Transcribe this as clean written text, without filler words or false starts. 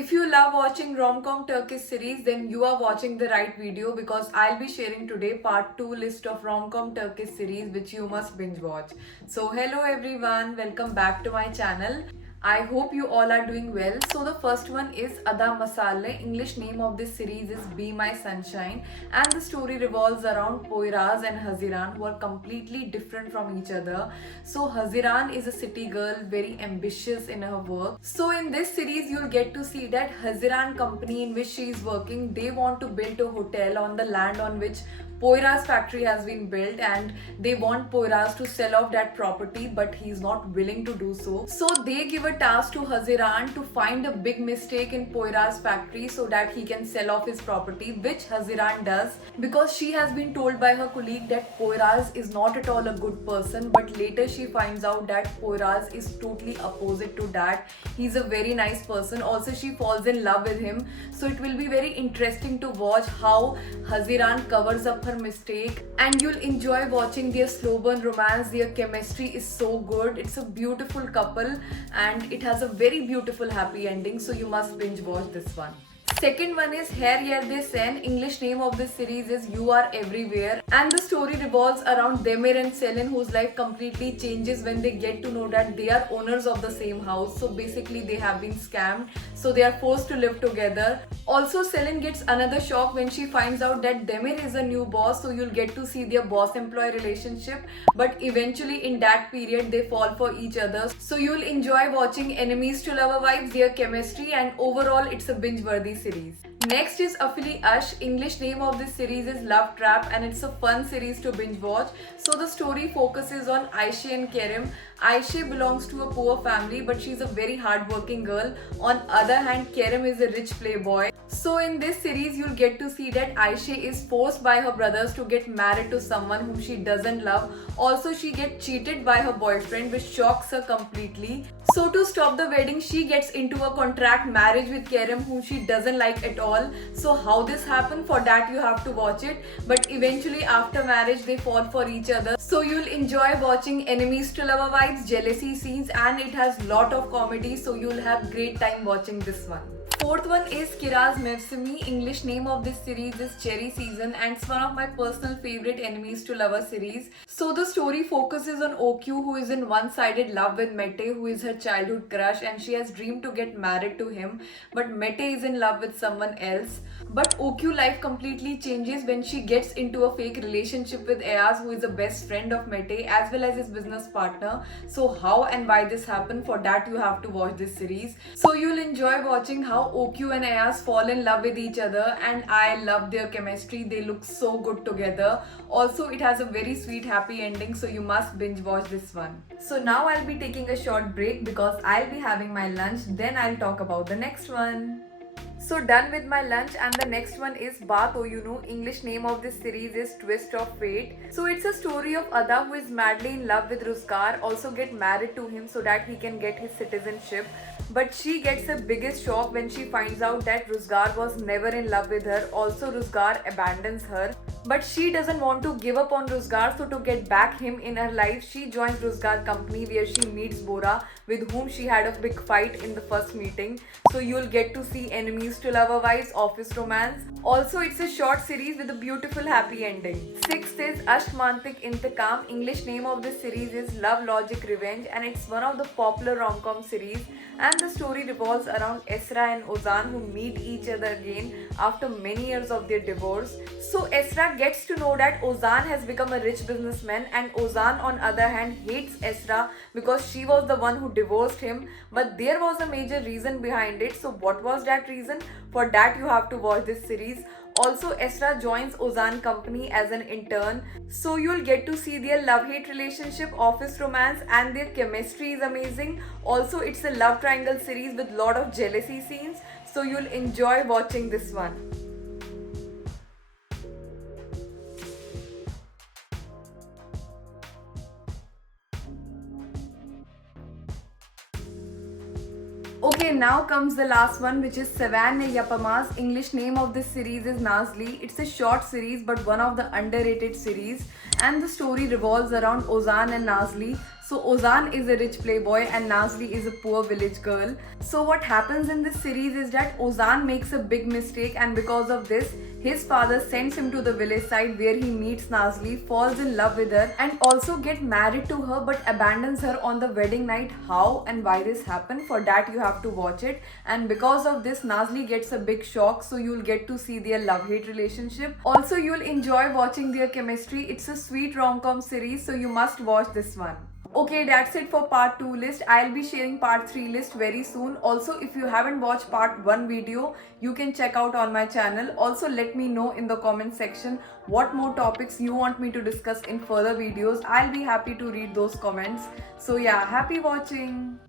If you love watching rom-com Turkish series, then you are watching the right video because I'll be sharing today part 2 list of rom-com Turkish series which you must binge watch. So hello everyone, welcome back to my channel. I hope you all are doing well. So the first one is Ada Masale. English name of this series is Be My Sunshine, and the story revolves around Poyraz and Haziran, who are completely different from each other. So Haziran is a city girl, very ambitious in her work. So in this series you'll get to see that Haziran company in which she is working, they want to build a hotel on the land on which Poyraz factory has been built, and they want Poyraz to sell off that property, but he's not willing to do so. So they give a task to Haziran to find a big mistake in Poyraz factory so that he can sell off his property, which Haziran does because she has been told by her colleague that Poyraz is not at all a good person, but later she finds out that Poyraz is totally opposite to that. He's a very nice person. Also, she falls in love with him. So it will be very interesting to watch how Haziran covers up her mistake, and you'll enjoy watching their slow burn romance. Their chemistry is so good. It's a beautiful couple and it has a very beautiful happy ending, so you must binge watch this one. Second one is Her Yerde Sen. English name of this series is You Are Everywhere, and the story revolves around Demir and Selin, whose life completely changes when they get to know that they are owners of the same house. So basically they have been scammed, so they are forced to live together. Also, Selin gets another shock when she finds out that Demir is a new boss, so you'll get to see their boss-employee relationship, but eventually in that period they fall for each other. So you'll enjoy watching enemies to lover vibes, their chemistry, and overall it's a binge-worthy series. Next is Afili Ash. English name of this series is Love Trap, and it's a fun series to binge watch. So the story focuses on Ayşe and Kerem. Ayşe belongs to a poor family, but she's a very hardworking girl. On other hand, Kerem is a rich playboy. So in this series, you'll get to see that Ayşe is forced by her brothers to get married to someone whom she doesn't love. Also, she gets cheated by her boyfriend, which shocks her completely. So to stop the wedding, she gets into a contract marriage with Kerem, whom she doesn't like at all. So how this happened, for that you have to watch it. But eventually after marriage, they fall for each other. So you'll enjoy watching enemies to lover vibes, jealousy scenes, and it has lot of comedy. So you'll have great time watching this one. Fourth one is Kiraz Mevsimi. English name of this series is Cherry Season, and it's one of my personal favorite enemies to lover series. So the story focuses on OQ, who is in one-sided love with Mete, who is her childhood crush, and she has dreamed to get married to him, but Mete is in love with someone else. But OQ life completely changes when she gets into a fake relationship with Ayaz, who is a best friend of Mete as well as his business partner. So how and why this happened, for that you have to watch this series. So you'll enjoy watching how OQ and Ayaz fall in love with each other, and I love their chemistry. They look so good together. Also, it has a very sweet happy ending, so you must binge watch this one. So now I'll be taking a short break because I'll be having my lunch, then I'll talk about the next one. So done with my lunch, and the next one is Baat Oyunu. English name of this series is Twist of Fate. So it's a story of Ada, who is madly in love with Ruzgar, also get married to him so that he can get his citizenship. But she gets the biggest shock when she finds out that Ruzgar was never in love with her. Also, Ruzgar abandons her. But she doesn't want to give up on Ruzgar, so to get back him in her life, she joins Ruzgar company, where she meets Bora, with whom she had a big fight in the first meeting. So you'll get to see enemies to lover vibes, office romance. Also, it's a short series with a beautiful happy ending. Sixth is Ashk Mantik Intikam. English name of this series is Love Logic Revenge, and it's one of the popular rom-com series, and the story revolves around Esra and Ozan, who meet each other again after many years of their divorce. So Esra gets to know that Ozan has become a rich businessman, and Ozan on other hand hates Esra because she was the one who divorced him, but there was a major reason behind it. So what was that reason? For that you have to watch this series. Also, Esra joins Ozan company as an intern, so you'll get to see their love-hate relationship, office romance, and their chemistry is amazing. Also, it's a love triangle series with lot of jealousy scenes, so you'll enjoy watching this one. Okay, now comes the last one, which is Seven Ne Yapamas. English name of this series is Nazli. It's a short series but one of the underrated series, and the story revolves around Ozan and Nazli. So Ozan is a rich playboy and Nazli is a poor village girl. So what happens in this series is that Ozan makes a big mistake, and because of this, his father sends him to the village side where he meets Nazli, falls in love with her, and also get married to her but abandons her on the wedding night. How and why this happened? For that you have to watch it. And because of this, Nazli gets a big shock, so you'll get to see their love-hate relationship. Also, you'll enjoy watching their chemistry. It's a sweet rom-com series, so you must watch this one. Okay, that's it for part 2 list. I'll be sharing part 3 list very soon. Also, if you haven't watched part 1 video, you can check out on my channel. Also, let me know in the comment section what more topics you want me to discuss in further videos. I'll be happy to read those comments. So yeah, happy watching.